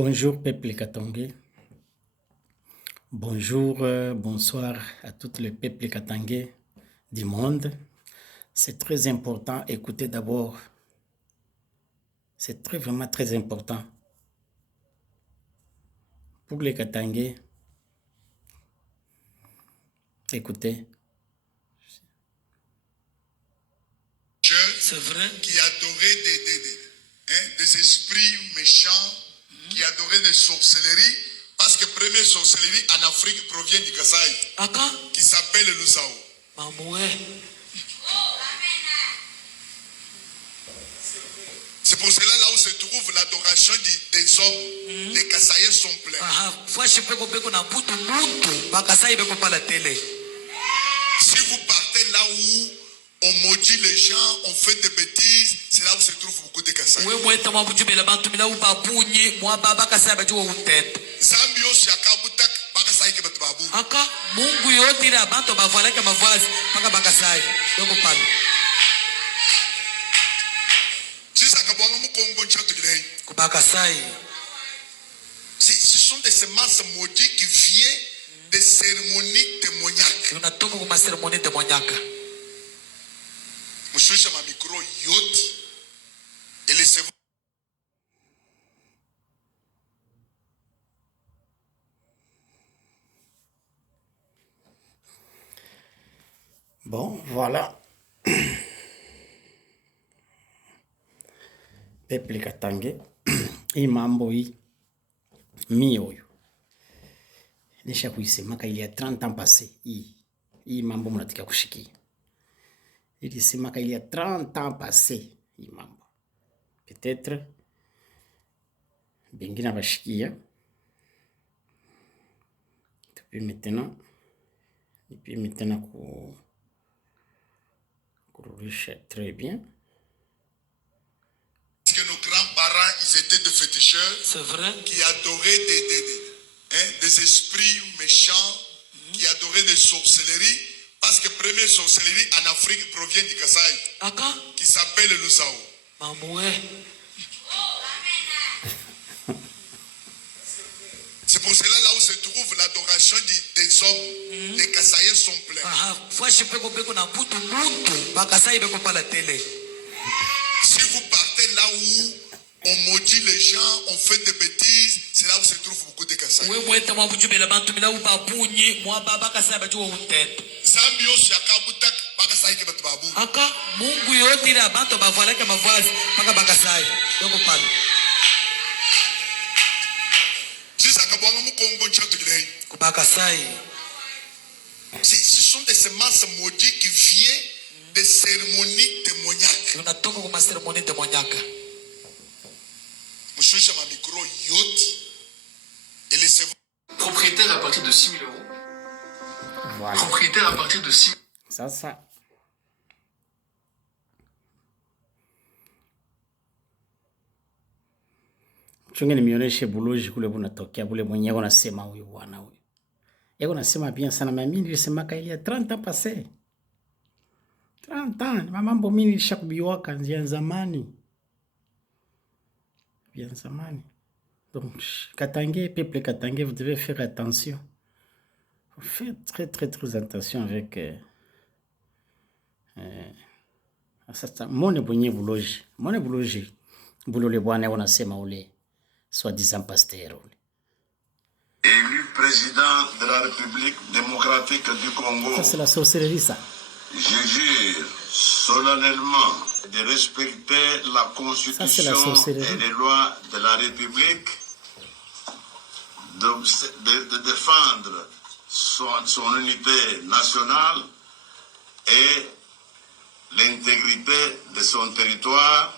Bonjour peuple katangais, bonjour, bonsoir à tout le peuple katangais du monde. C'est très important, écoutez d'abord, c'est vraiment très important pour les katangais. Écoutez. C'est vrai. Qui adorait des esprits méchants, qui adoraient des sorcelleries, parce que la première sorcellerie en Afrique provient du Kasaï, qui s'appelle le Lusao. C'est pour cela là où se trouve l'adoration des hommes. Les Kasaïens sont pleins. Si vous partez là où on maudit les gens, on fait des bêtises, c'est là où se trouve beaucoup de Kasaï. Zambio shakabutak bakasai ke batu babu. Mungu yote ile abantu bavalaka mavazi paka bakasai. Doko pale. Sisa kabwanga mukongo nchato kilei. Kubakasai. Ce sont des semences maudites qui viennent des cérémonies démoniaques. Unatoka kwa cérémonie démoniaque. Mushusha ma micro yote. Et laissez-vous. Bon, voilà. Peuple katangais, hii mambo hii mimi huyu nisha kuisemaka il y a 30 ans passé. Hii mambo mnataka kushikia. Ilisemaka il y a 30 ans passé hii mambo. Peut-être bengine bashikia. Depuis maintenant kurudisha très bien. Que nos grands-parents, ils étaient des féticheurs. C'est vrai. Qui adoraient des esprits méchants, qui adoraient des sorcelleries. Parce que la première sorcellerie en Afrique provient du Kasaï. Qui s'appelle le Lusao. C'est pour cela là où se trouve l'adoration des hommes. Les Kasaïens sont pleins. Si vous partez là où on maudit les gens, on fait des bêtises, c'est là où se trouve beaucoup de Kasaï. Zambio shakabutak bakasai ke batu babu. Mungu yote ile abantu bavalaka mavazi paka bakasai. Doko pale. Sisa kabwanga mukongo nchato kilei. Kubakasai. Ce sont des semences maudites qui viennent des cérémonies démoniaques. Unatoka kwa cérémonie démoniaque. Mushusha ma micro yote. Et laissez-vous. Propriétaire à partir de 6 000 euros. Voilà. Propriétaire à partir de 6 000 Ça. Chungeni nionyeshe buloji kule bunatokea bule mwenyewe unasema huyu bwana huyu. Yeye unasema bien sana, mimi nilisemaka ile 30 ans passé. 30 ans, mambo mimi nilishakubiwaka nzia zamani. Bien zamani. Donc, Katangais, peuple Katangais, vous devez faire attention. Vous faites très attention avec sasa mone bunye buloji. Mone buloji. Bulole bwana wanasema ule soi-disant pasteur ule. Élu président de la République démocratique du Congo. Ça c'est la sorcellerie ça. Je jure solennellement de respecter la Constitution et les lois de la République, de défendre son unité nationale et l'intégrité de son territoire.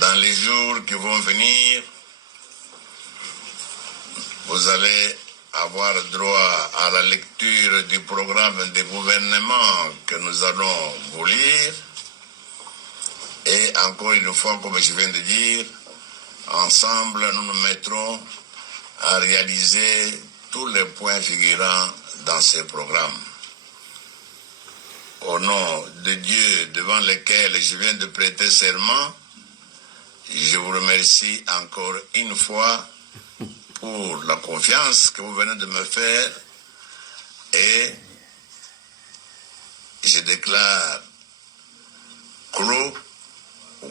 Dans les jours qui vont venir, vous allez avoir droit à la lecture du programme de gouvernement que nous allons vous lire. Et encore une fois, comme je viens de dire, ensemble, nous nous mettrons à réaliser tous les points figurant dans ces programmes. Au nom de Dieu devant lequel je viens de prêter serment, Je vous remercie encore une fois pour la confiance que vous venez de me faire et je déclare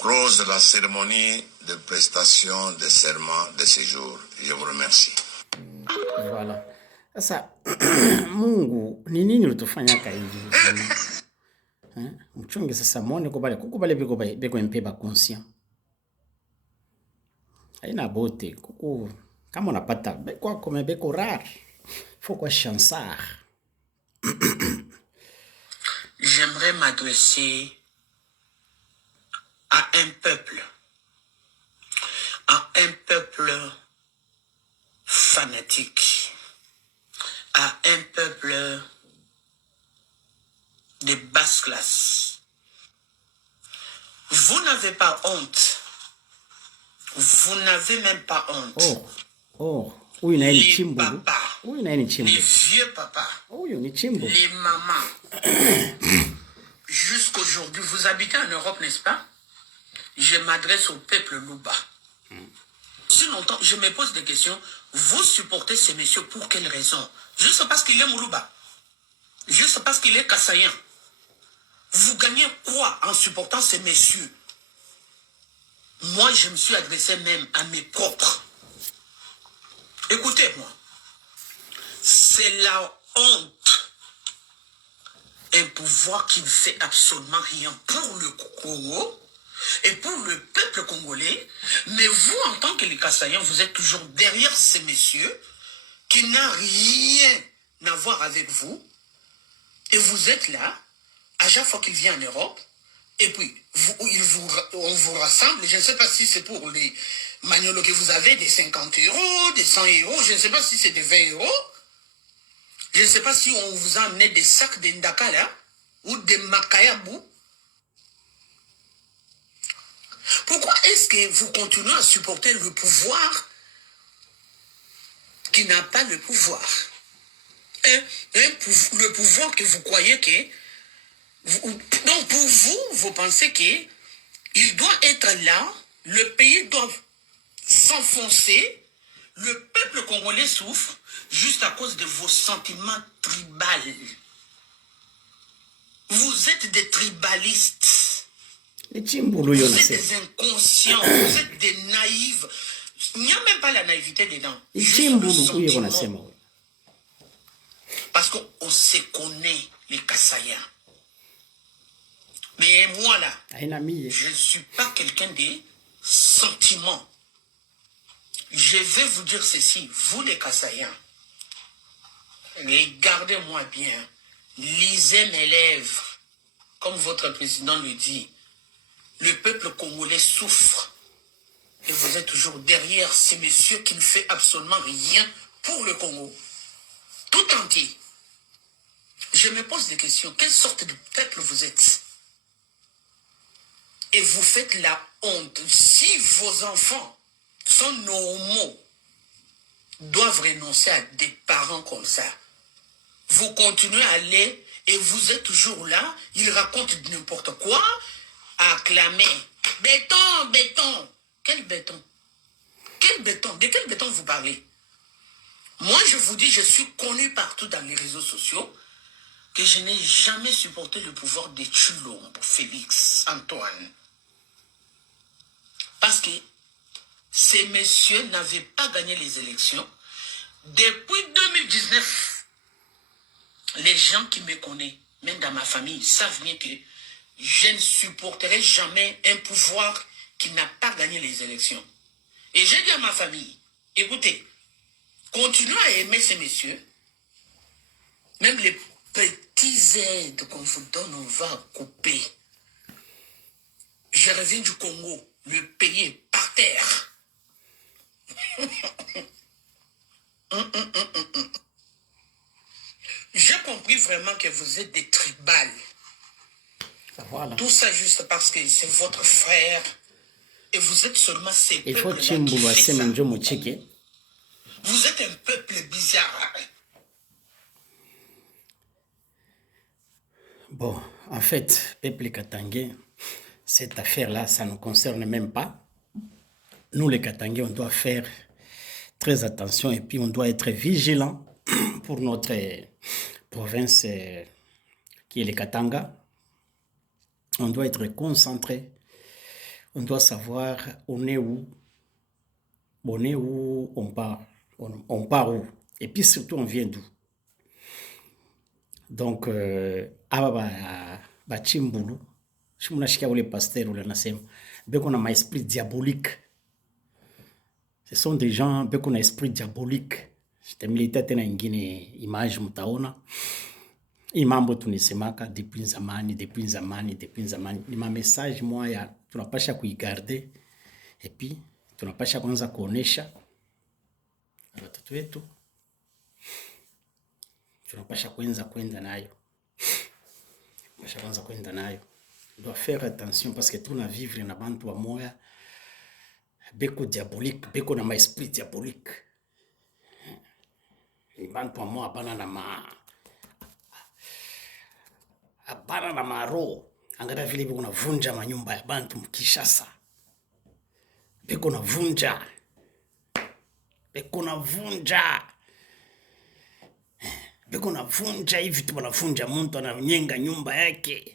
close la cérémonie de prestation de serment de ce jour. Je vous remercie. Voilà. Sasa Mungu ni nini ulitufanyaka hivi? Mchunge sasa muone kuko bale beko mpeba conscient. Haina bote kuko kama unapata beko comme beko rare. Faut quoi chansard. J'aimerais m'adresser à un peuple fanatique, à un peuple de basse classe. Vous n'avez pas honte. Vous n'avez même pas honte. Oui, les papas, les vieux papas, les mamans. Jusqu'aujourd'hui, vous habitez en Europe, n'est-ce pas? Je m'adresse au peuple Luba. Si longtemps, je me pose des questions. Vous supportez ces messieurs pour quelle raison? Juste parce qu'il est Moulouba. Juste parce qu'il est Kassaïen. Vous gagnez quoi en supportant ces messieurs? Moi, je me suis adressé même à mes propres. Écoutez-moi. C'est la honte. Un pouvoir qui ne fait absolument rien pour le Congo et pour le peuple congolais. Mais vous, en tant que les Kassaïens, vous êtes toujours derrière ces messieurs qui n'ont rien à voir avec vous. Et vous êtes là, à chaque fois qu'il vient en Europe, et puis on vous rassemble. Je ne sais pas si c'est pour les magnolos que vous avez, des 50 €, des 100 €, je ne sais pas si c'est des 20 €. Je ne sais pas si on vous a amené des sacs de Ndaka là, ou des Makayabou. Pourquoi est-ce que vous continuez à supporter le pouvoir qui n'a pas le pouvoir? Le pouvoir que vous croyez que... Donc pour vous, vous pensez qu'il doit être là, le pays doit s'enfoncer, le peuple congolais souffre juste à cause de vos sentiments tribaux. Vous êtes des tribalistes. Vous êtes des inconscients, vous êtes des naïfs. Il n'y a même pas la naïveté dedans. Parce qu'on se connaît, les Kassaïens. Mais moi là, je ne suis pas quelqu'un de sentiments. Je vais vous dire ceci, vous les Kassaïens, regardez-moi bien, lisez mes lèvres, comme votre président le dit. Le peuple congolais souffre. Et vous êtes toujours derrière ces messieurs qui ne font absolument rien pour le Congo. Tout entier. Je me pose des questions. Quelle sorte de peuple vous êtes? Et vous faites la honte. Si vos enfants sont normaux, doivent renoncer à des parents comme ça. Vous continuez à aller et vous êtes toujours là. Ils racontent n'importe quoi. À acclamer. Béton, béton. Quel béton? Quel béton? De quel béton vous parlez? Moi, je vous dis, je suis connu partout dans les réseaux sociaux que je n'ai jamais supporté le pouvoir de Tshilombo, Félix, Antoine. Parce que ces messieurs n'avaient pas gagné les élections. Depuis 2019, les gens qui me connaissent, même dans ma famille, savent bien que je ne supporterai jamais un pouvoir qui n'a pas gagné les élections. Et j'ai dit à ma famille, écoutez, continuez à aimer ces messieurs, même les petits aides qu'on vous donne, on va couper. Je reviens du Congo, le pays est par terre. J'ai compris vraiment que vous êtes des tribales. Voilà. Tout ça juste parce que c'est votre frère et vous êtes seulement ces peuples qui fait ça. Vous êtes un peuple bizarre. Bon, en fait, peuple katangais, cette affaire-là, ça ne nous concerne même pas. nous les Katangais, on doit faire très attention et puis on doit être vigilant pour notre province qui est le Katanga. On doit être concentré. On doit savoir on est où, on part où. Et puis surtout, on vient d'où. Donc, Chimbulu, je suis les pasteurs ou les nasem, on a un esprit diabolique. Ce sont des gens qui ont un esprit diabolique. J'étais militaire dans une image mutaona. Imambo tunisemaka depuis zamani. Ni ma message moi ya tunapasha kuigarder et puis tunapasha kwanza kuonesha watoto wetu. Tunapasha kwenda nayo. On doit faire attention parce que tout na vivre na bantu wa moya beko diabolique, beko na ma esprit diabolique. Ni bantu wa moya bana na maro. Angara vile beko na vunja manyumba ya bantu mkishasa. Beko na vunja hivi tu wanavunja mtu ananyenga nyumba yake.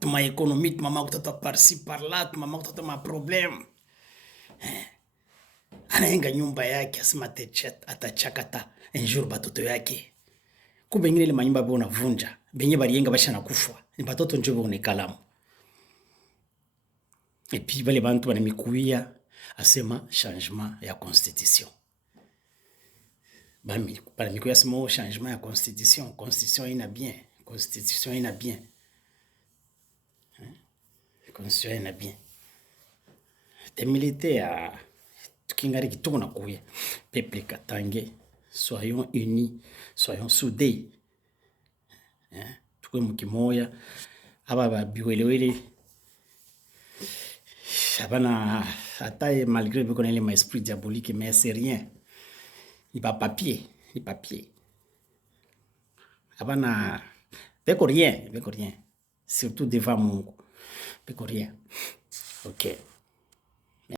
Tuma ekonomi mama kutata par-ci par-là, mama kutata ma problème. Anayenga nyumba yake asema atachakata un jour batoto yake. Kumbe ngine ile manyumba bwana vunja, benye baliyenga basha nakufa. Ni batoto njobo ni kalamu. Et puis bale bantu banamikuia asema changement ya constitution. Banamikuia asema changement ya constitution. Constitution ina bien. Constitution ina bien. Des militaires, tukingari kitoko na kuya. Peuple Katangais, soyons unis, soyons soudés. Tukwe mukimoya. Aba babiwelewele. Abana ataye malgré qu'on ait les esprits diaboliques, mais c'est rien. Il va papier. Abana beko rien. Surtout devant Mungu. Beko rien. Ok.